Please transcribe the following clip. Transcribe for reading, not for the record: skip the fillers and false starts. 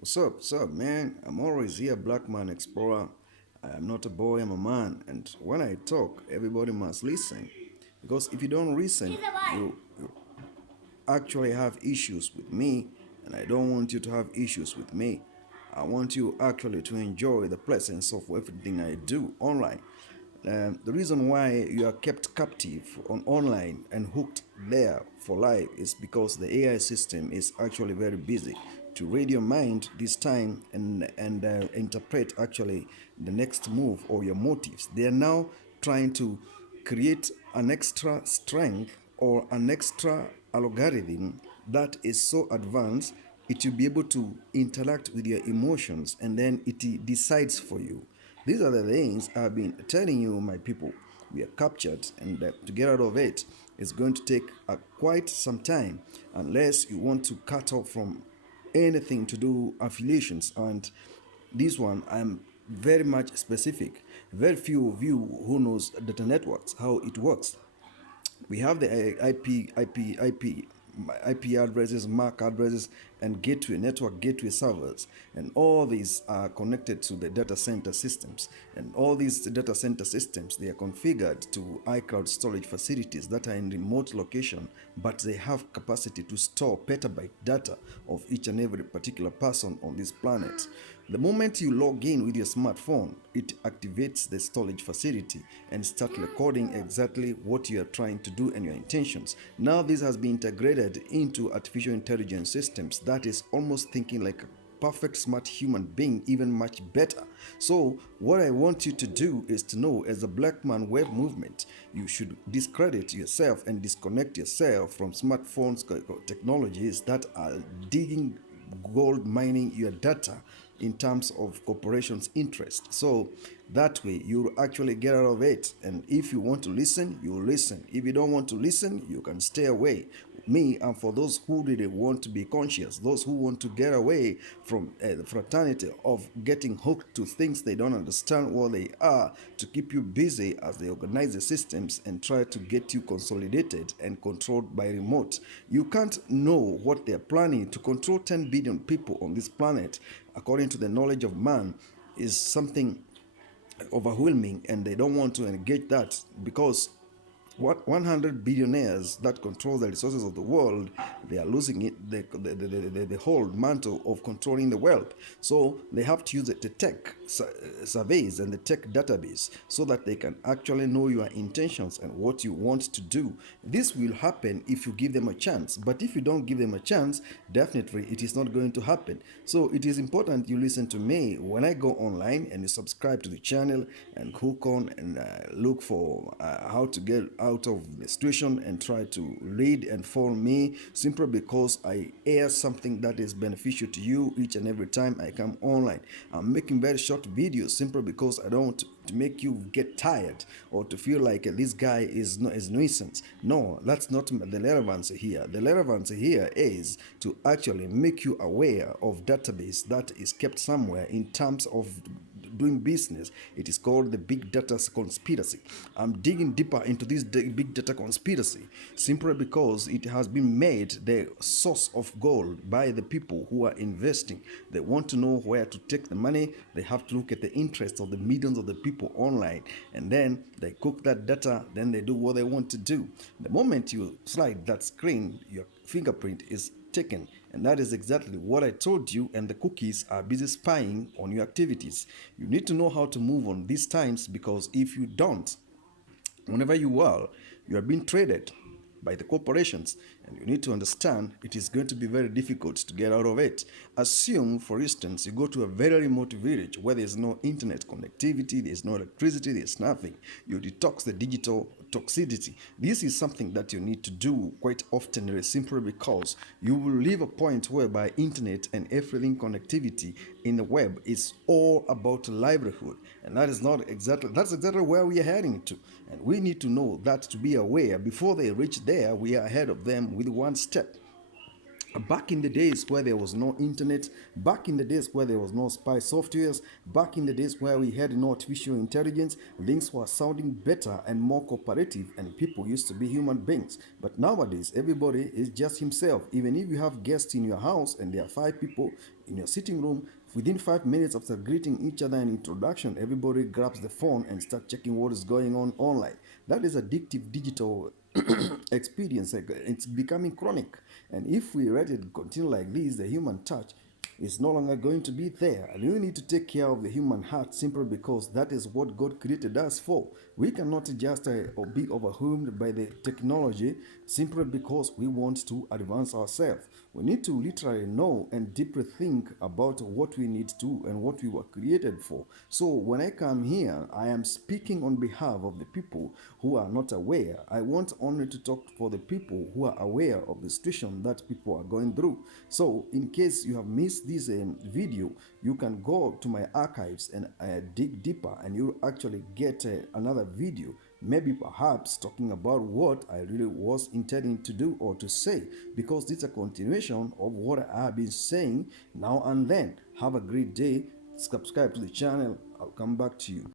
What's up? What's up, man? I'm always here, Black Man Explorer. I am not a boy, I'm a man. And when I talk, everybody must listen. Because if you don't listen, you actually have issues with me, and I don't want you to have issues with me. I want you actually to enjoy the presence of everything I do online. The reason why you are kept captive on online and hooked there for life is because the AI system is actually very busy to read your mind this time and interpret actually the next move or your motives. They are now trying to create an extra strength or an extra algorithm that is so advanced it will be able to interact with your emotions and then it decides for you. These are the things I've been telling you, my people. We are captured, and to get out of it is going to take quite some time unless you want to cut off from anything to do affiliations. And this one, I'm very much specific. Very few of you who knows data networks, how it works. We have the IP addresses, MAC addresses, and gateway network gateway servers, and all these are connected to the data center systems. And all these data center systems, they are configured to iCloud storage facilities that are in remote location, but they have capacity to store petabyte data of each and every particular person on this planet. The moment you log in with your smartphone, it activates the storage facility and start recording exactly what you are trying to do and your intentions. Now this has been integrated into artificial intelligence systems that is almost thinking like a perfect smart human being, even much better. So what I want you to do is to know, as a black man web movement, you should discredit yourself and disconnect yourself from smartphones technologies that are digging gold mining your data in terms of corporations' interest. So that way you actually get out of it. And if you want to listen, you listen. If you don't want to listen, you can stay away. Me, and for those who really want to be conscious, those who want to get away from the fraternity of getting hooked to things they don't understand what they are, to keep you busy as they organize the systems and try to get you consolidated and controlled by remote. You can't know what they're planning to control 10 billion people on this planet, according to the knowledge of man, is something overwhelming, and they don't want to engage that because what 100 billionaires that control the resources of the world, they are losing it, the whole mantle of controlling the wealth. So they have to use the tech surveys and the tech database so that they can actually know your intentions and what you want to do. This will happen if you give them a chance, but if you don't give them a chance, definitely it is not going to happen. So it is important you listen to me when I go online and you subscribe to the channel and hook on and look for how to get out of the situation and try to read and follow me, simply because I air something that is beneficial to you each and every time I come online. I'm making very short videos simply because I don't want to make you get tired or to feel like this guy is no is nuisance. No, that's not the relevance here. The relevance here is to actually make you aware of database that is kept somewhere in terms of doing business. It is called the big data conspiracy. I'm digging deeper into this big data conspiracy simply because it has been made the source of gold by the people who are investing. They want to know where to take the money. They have to look at the interests of the millions of the people online, and then they cook that data, then they do what they want to do. The moment you slide that screen, your fingerprint is taken. And that is exactly what I told you, and the cookies are busy spying on your activities. You need to know how to move on these times, because if you don't, whenever you are being traded by the corporations, and you need to understand it is going to be very difficult to get out of it. Assume, for instance, you go to a very remote village where there's no internet connectivity, there's no electricity, there's nothing. You detox the digital toxicity. This is something that you need to do quite often, simply because you will leave a point whereby internet and everything connectivity in the web is all about livelihood, and that's exactly where we are heading to. And we need to know that, to be aware before they reach there, we are ahead of them with one step. Back in the days where there was no internet, back in the days where there was no spy softwares, back in the days where we had no artificial intelligence, things were sounding better and more cooperative, and people used to be human beings. But nowadays, everybody is just himself. Even if you have guests in your house and there are 5 people in your sitting room. Within 5 minutes after greeting each other in introduction, everybody grabs the phone and start checking what is going on online. That is addictive digital experience. It's becoming chronic. And if we let it continue like this, the human touch is no longer going to be there. And we need to take care of the human heart simply because that is what God created us for. We cannot just be overwhelmed by the technology simply because we want to advance ourselves. We need to literally know and deeply think about what we need to and what we were created for. So when I come here, I am speaking on behalf of the people who are not aware. I want only to talk for the people who are aware of the situation that people are going through. So in case you have missed this video, you can go to my archives and dig deeper, and you'll actually get another video, maybe perhaps talking about what I really was intending to do or to say, because it's a continuation of what I have been saying now and then. Have a great day. Subscribe to the channel. I'll come back to you.